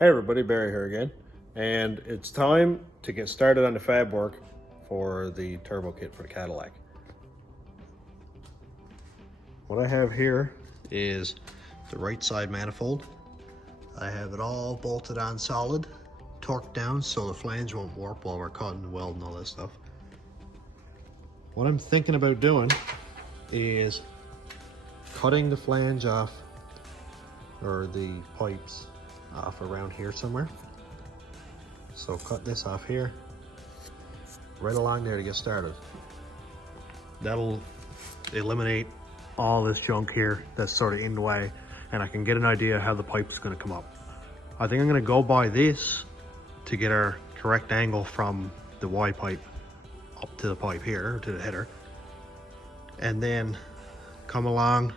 Hey everybody, Barry here again, and it's time to get started on the fab work for the turbo kit for the Cadillac. What I have here is the right side manifold. I have it all bolted on solid, torqued down so the flange won't warp while we're cutting the weld and all that stuff. What I'm thinking about doing is cutting the flange off, or the pipes off around here somewhere. So cut this off here, right along there to get started. That'll eliminate all this junk here that's sort of in the way, and I can get an idea how the pipe's gonna come up. I think I'm gonna go by this to get our correct angle from the Y pipe up to the pipe here, to the header, and then come along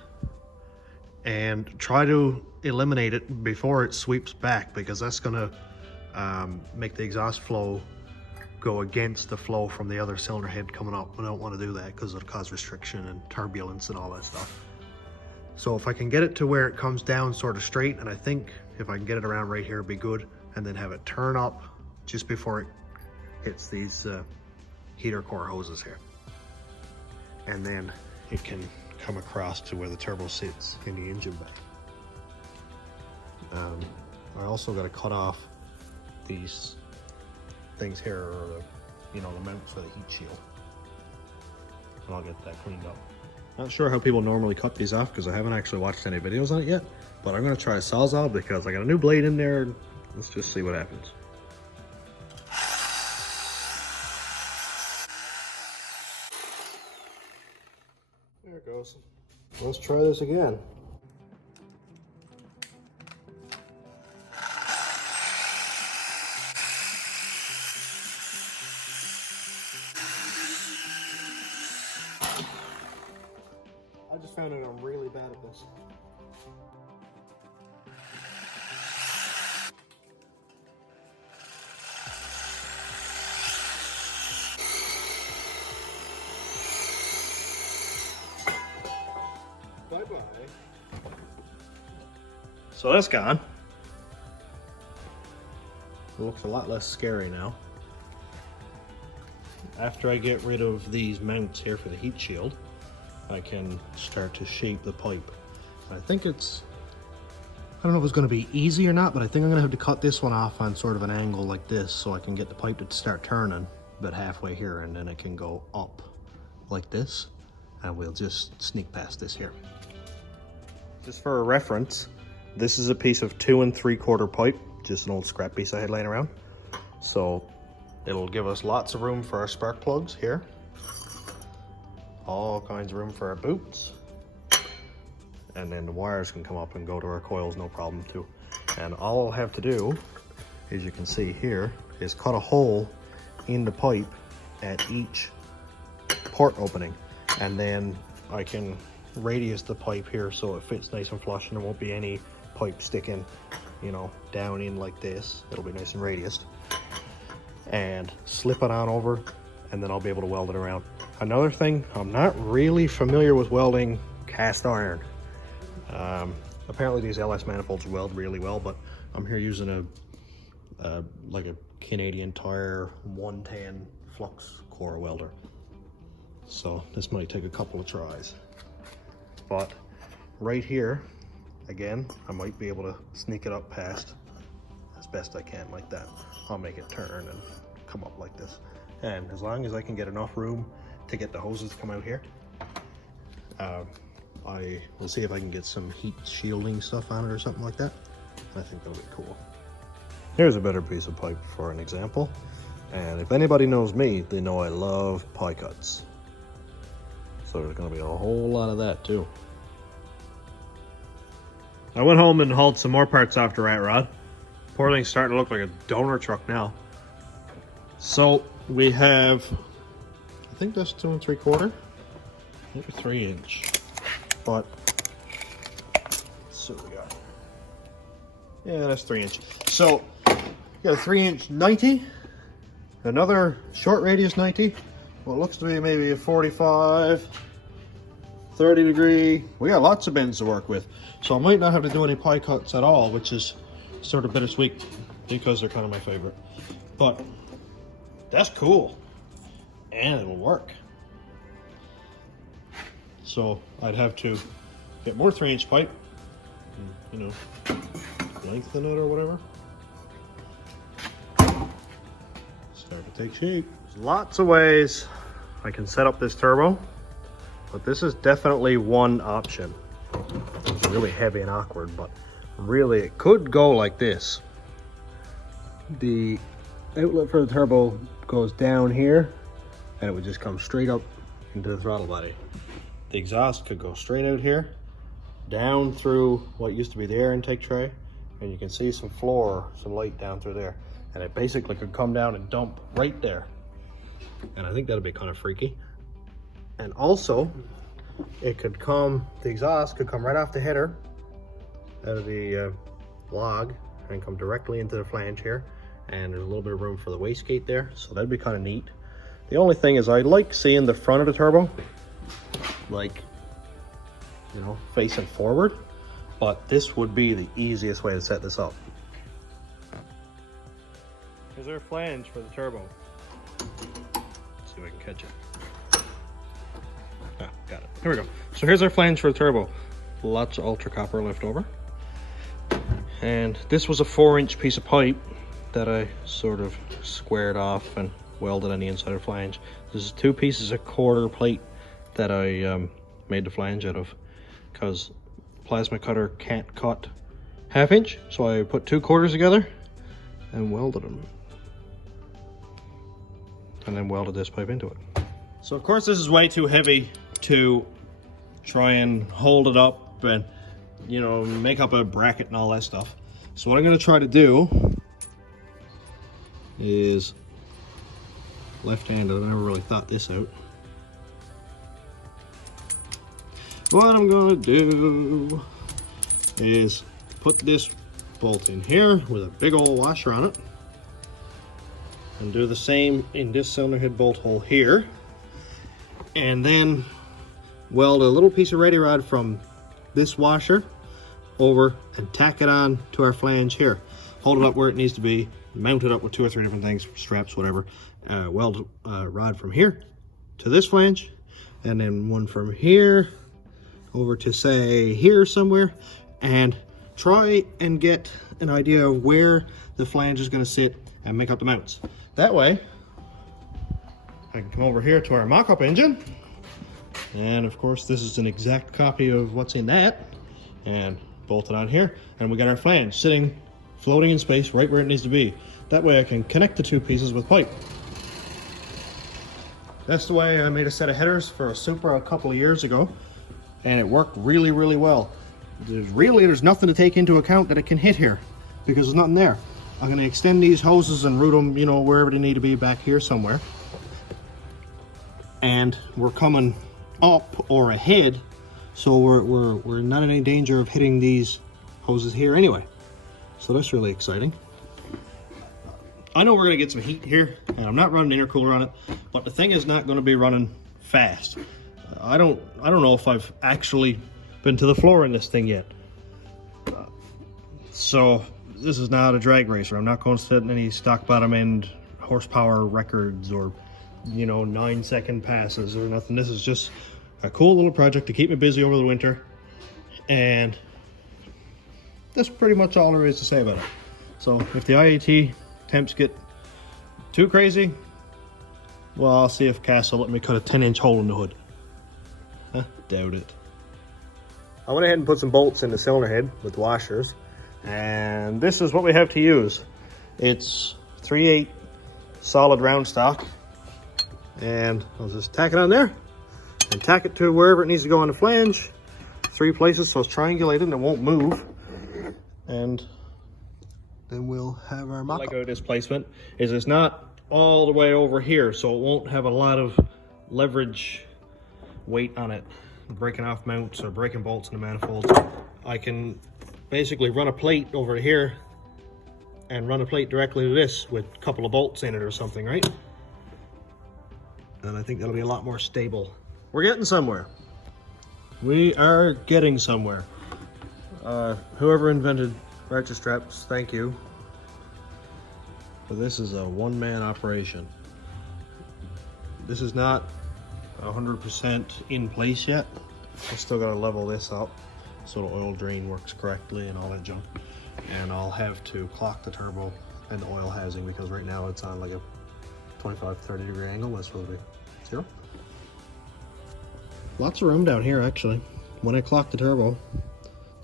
and try to eliminate it before it sweeps back, because that's gonna make the exhaust flow go against the flow from the other cylinder head coming up. I don't want to do that because it'll cause restriction and turbulence and all that stuff. So if I can get it to where it comes down sort of straight, and I think if I can get it around right here it'd be good, and then have it turn up just before it hits these heater core hoses here, and then it can come across to where the turbo sits in the engine bay. I also got to cut off these things here, or the mounts for the heat shield, and I'll get that cleaned up. Not sure how people normally cut these off because I haven't actually watched any videos on it yet, but I'm going to try a Sawzall because I got a new blade in there. Let's just see what happens. There it goes. Let's try this again. I just found out I'm really bad at this. Bye-bye. So that's gone. It looks a lot less scary now. After I get rid of these mounts here for the heat shield, I can start to shape the pipe. I think it's, I don't know if it's going to be easy or not, but I think I'm going to have to cut this one off on sort of an angle like this so I can get the pipe to start turning about halfway here, and then it can go up like this, and we'll just sneak past this here. Just for a reference, this is a piece of 2 3/4 pipe, just an old scrap piece I had laying around. So it'll give us lots of room for our spark plugs here. All kinds of room for our boots. And then the wires can come up and go to our coils, no problem too. And all I'll have to do, as you can see here, is cut a hole in the pipe at each port opening. And then I can radius the pipe here so it fits nice and flush, and there won't be any pipe sticking, down in like this. It'll be nice and radiused. And slip it on over, and then I'll be able to weld it around. Another thing, I'm not really familiar with welding cast iron. Apparently these LS manifolds weld really well, but I'm here using like a Canadian Tire 110 flux core welder. So this might take a couple of tries. But right here, again, I might be able to sneak it up past as best I can like that. I'll make it turn and come up like this. And as long as I can get enough room to get the hoses to come out here, I will see if I can get some heat shielding stuff on it or something like that. I think that'll be cool. Here's a better piece of pipe for an example. And if anybody knows me, they know I love pie cuts. So there's gonna be a whole lot of that too. I went home and hauled some more parts off the rat rod. Poor thing's starting to look like a donor truck now. So we have, I think that's 2 3/4, maybe 3 inch. But so we got, yeah, that's 3 inch. So we got a 3 inch 90, another short radius 90, what looks to be maybe a 45, 30 degree. We got lots of bends to work with, so I might not have to do any pie cuts at all, which is sort of bittersweet because they're kind of my favorite. But that's cool, and it'll work. So I'd have to get more 3-inch pipe, and, you know, lengthen it or whatever. Start to take shape. There's lots of ways I can set up this turbo, but this is definitely one option. It's really heavy and awkward, but really it could go like this. The outlet for the turbo goes down here, and it would just come straight up into the throttle body. The exhaust could go straight out here, down through what used to be the air intake tray, and you can see some floor, some light down through there. And it basically could come down and dump right there. And I think that'd be kind of freaky. And also, it could come, the exhaust could come right off the header, out of the log, and come directly into the flange here. And there's a little bit of room for the wastegate there, so that'd be kind of neat. The only thing is I like seeing the front of the turbo, like, you know, facing forward, but this would be the easiest way to set this up. Here's our flange for the turbo. Let's see if I can catch it. Ah, got it. Here we go. So here's our flange for the turbo. Lots of ultra copper left over. And this was a 4-inch piece of pipe that I sort of squared off and welded on the inside of the flange. This is 2 pieces of quarter plate that I made the flange out of, because plasma cutter can't cut 1/2 inch, so I put 2 quarters together and welded them, and then welded this pipe into it. So of course this is way too heavy to try and hold it up and, you know, make up a bracket and all that stuff. So what I'm going to try to do is left-handed. I never really thought this out. What I'm gonna do is put this bolt in here with a big old washer on it, and do the same in this cylinder head bolt hole here, and then weld a little piece of ready rod from this washer over and tack it on to our flange here. Hold it up where it needs to be, mount it up with 2 or 3 different things, straps, whatever. Weld a rod from here to this flange, and then one from here over to, say, here somewhere, and try and get an idea of where the flange is going to sit and make up the mounts. That way I can come over here to our mock-up engine, and of course this is an exact copy of what's in that, and bolt it on here, and we got our flange sitting, floating in space right where it needs to be. That way I can connect the 2 pieces with pipe. That's the way I made a set of headers for a Supra a couple of years ago, and it worked really, really well. There's nothing to take into account that it can hit here, because there's nothing there. I'm going to extend these hoses and route them, you know, wherever they need to be, back here somewhere. And we're coming up or ahead, so we're not in any danger of hitting these hoses here anyway. So that's really exciting. I know we're going to get some heat here, and I'm not running intercooler on it, but the thing is not going to be running fast. I don't know if I've actually been to the floor in this thing yet. So this is not a drag racer. I'm not going to set any stock bottom end horsepower records or, you know, 9-second passes or nothing. This is just a cool little project to keep me busy over the winter, and that's pretty much all there is to say about it. So if the IAT temps get too crazy, well, I'll see if Cass will let me cut a 10-inch hole in the hood. Huh? Doubt it. I went ahead and put some bolts in the cylinder head with washers, and this is what we have to use. It's 3/8 solid round stock, and I'll just tack it on there and tack it to wherever it needs to go on the flange. 3 places, so it's triangulated and it won't move. And then we'll have our mock-up. What I like about this placement is it's not all the way over here, so it won't have a lot of leverage weight on it, breaking off mounts or breaking bolts in the manifolds. I can basically run a plate over here and run a plate directly to this with a couple of bolts in it or something, right? And I think that'll be a lot more stable. We're getting somewhere. We are getting somewhere. Whoever invented ratchet straps, thank you. But this is a one-man operation. This is not 100% in place yet. I still gotta level this up so the oil drain works correctly and all that junk. And I'll have to clock the turbo and the oil housing because right now it's on like a 25-30 degree angle. That's supposed to be 0. Lots of room down here actually. When I clock the turbo,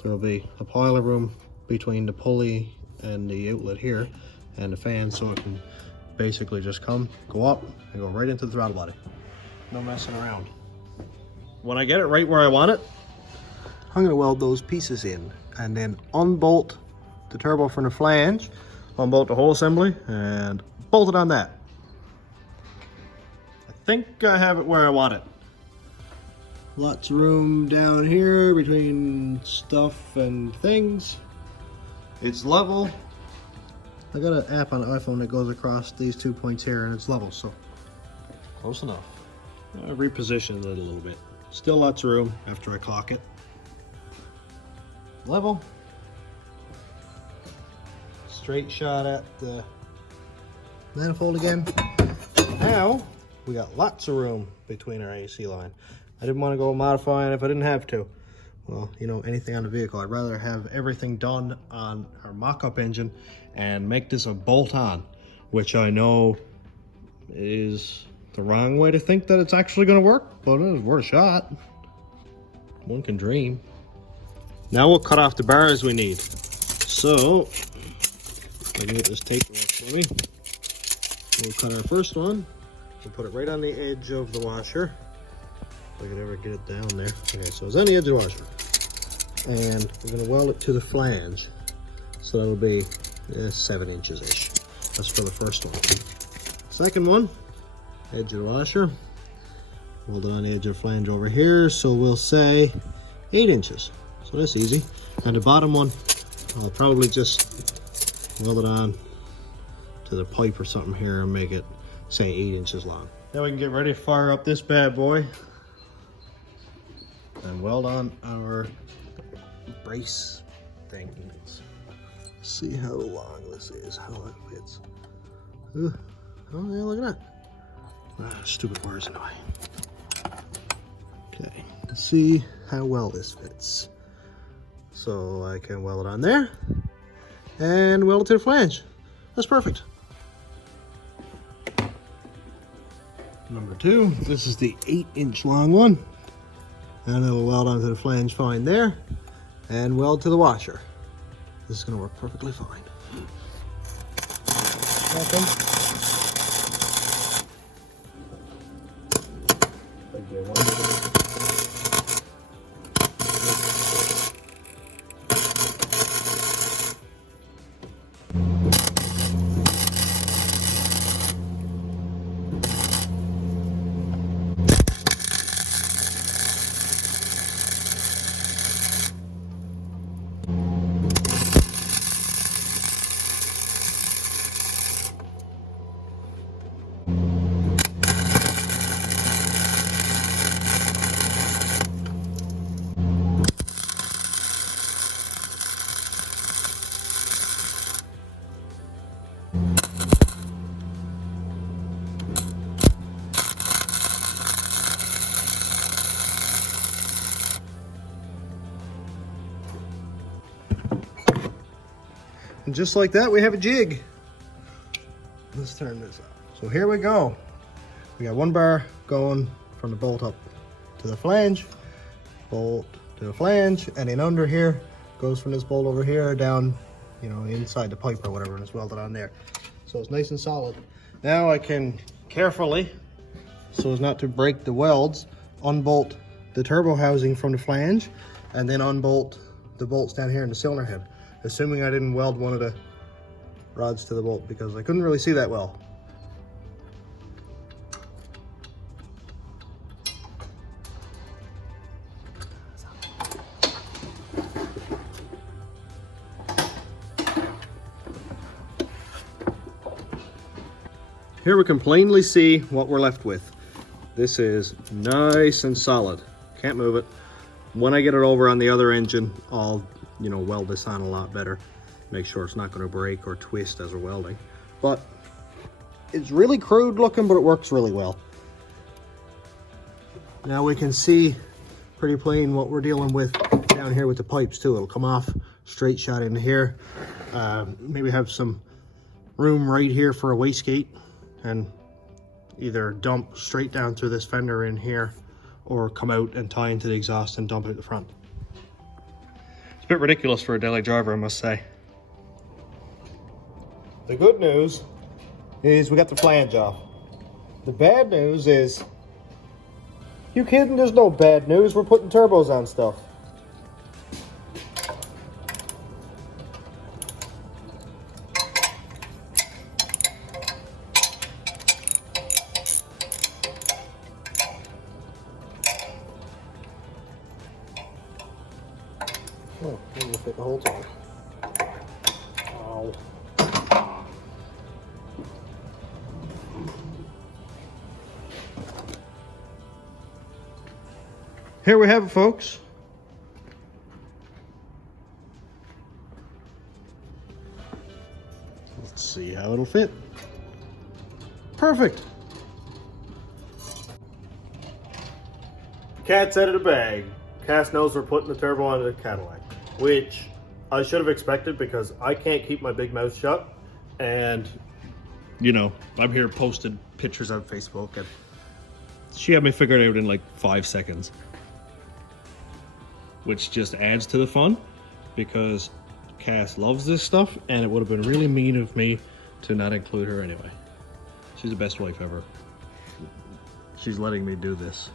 there will be a pile of room between the pulley and the outlet here and the fan, so it can basically just come, go up, and go right into the throttle body. No messing around. When I get it right where I want it, I'm gonna weld those pieces in and then unbolt the turbo from the flange, unbolt the whole assembly, and bolt it on that. I think I have it where I want it. Lots of room down here between stuff and things. It's level. I got an app on the iPhone that goes across these 2 points here and it's level, so close enough. I repositioned it a little bit. Still lots of room after I clock it. Level. Straight shot at the manifold again. Now we got lots of room between our AC line. I didn't want to go modifying if I didn't have to. Well, you know, anything on the vehicle. I'd rather have everything done on our mock-up engine and make this a bolt-on, which I know is the wrong way to think that it's actually going to work, but it was worth a shot. One can dream. Now we'll cut off the bars we need. So, I can get this tape off for me. We'll cut our first one. We'll put it right on the edge of the washer. If I could ever get it down there. Okay, so it's on the edge of the washer. And we're going to weld it to the flange. So that'll be 7 inches-ish. That's for the first one. Second one, edge of the washer. Weld it on the edge of the flange over here. So we'll say 8 inches. So that's easy. And the bottom one, I'll probably just weld it on to the pipe or something here and make it, say, 8 inches long. Now we can get ready to fire up this bad boy and weld on our brace things. See how long this is, how it fits. Ooh. Oh yeah, look at that. Stupid wires in the way. Okay, let's see how well this fits. So I can weld it on there and weld it to the flange. That's perfect. Number 2, this is the 8-inch long one. And it'll weld onto the flange fine there and weld to the washer. This is going to work perfectly fine. And just like that, we have a jig. Let's turn this off. So here we go. We got 1 bar going from the bolt up to the flange, bolt to the flange, and then under here goes from this bolt over here down, you know, inside the pipe or whatever, and it's welded on there. So it's nice and solid. Now I can carefully, so as not to break the welds, unbolt the turbo housing from the flange, and then unbolt the bolts down here in the cylinder head. Assuming I didn't weld one of the rods to the bolt because I couldn't really see that well. Here we can plainly see what we're left with. This is nice and solid. Can't move it. When I get it over on the other engine, I'll, you know, weld this on a lot better. Make sure it's not going to break or twist as we're welding. But it's really crude looking, but it works really well. Now we can see pretty plain what we're dealing with down here with the pipes too. It'll come off straight shot in here. Maybe have some room right here for a wastegate and either dump straight down through this fender in here or come out and tie into the exhaust and dump it at the front. It's a bit ridiculous for a daily driver, I must say. The good news is we got the flange off. The bad news is, you kidding? There's no bad news. We're putting turbos on stuff. Oh, maybe we'll fit the whole time. Ow. Here we have it, folks. Let's see how it'll fit. Perfect. Cat's out of the bag. Cass knows we're putting the turbo on the Cadillac, which I should have expected because I can't keep my big mouth shut. And, you know, I'm here posted pictures on Facebook and she had me figured out in like 5 seconds. Which just adds to the fun because Cass loves this stuff and it would have been really mean of me to not include her anyway. She's the best wife ever. She's letting me do this.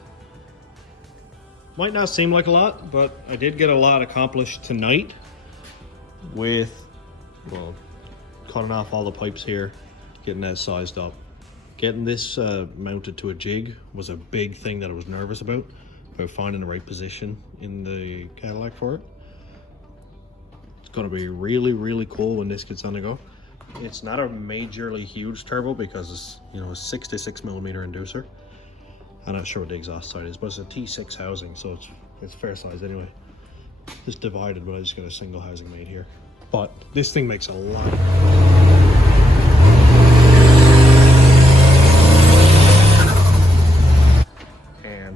Might not seem like a lot, but I did get a lot accomplished tonight with, well, cutting off all the pipes here, getting that sized up. Getting this mounted to a jig was a big thing that I was nervous about finding the right position in the Cadillac for it. It's going to be really, really cool when this gets on the go. It's not a majorly huge turbo because it's, you know, a 66mm inducer. I'm not sure what the exhaust side is, but it's a T6 housing, so it's fair size anyway. It's divided, but I just got a single housing made here. But this thing makes a lot.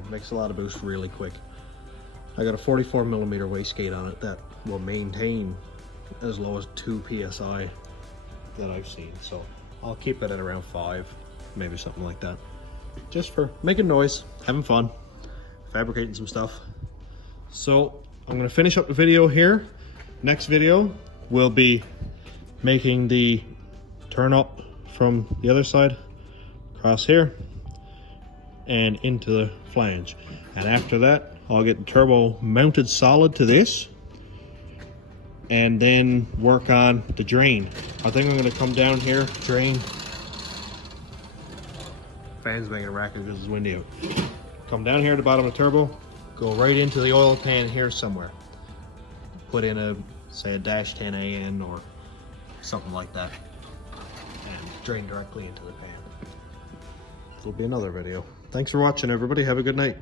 Makes a lot of boost really quick. I got a 44mm wastegate on it that will maintain as low as 2 psi that I've seen, so I'll keep it at around 5, maybe something like that, just for making noise, having fun, fabricating some stuff. So I'm going to finish up the video here. Next video will be making the turn up from the other side across here and into the flange, and after that I'll get the turbo mounted solid to this and then work on the drain. I think I'm going to come down here, drain, fan's making a racket because it's windy out. Come down here at the bottom of the turbo, go right into the oil pan here somewhere, put in a, say, a -10 AN or something like that, and drain directly into the pan. This will be another video. Thanks for watching, everybody. Have a good night.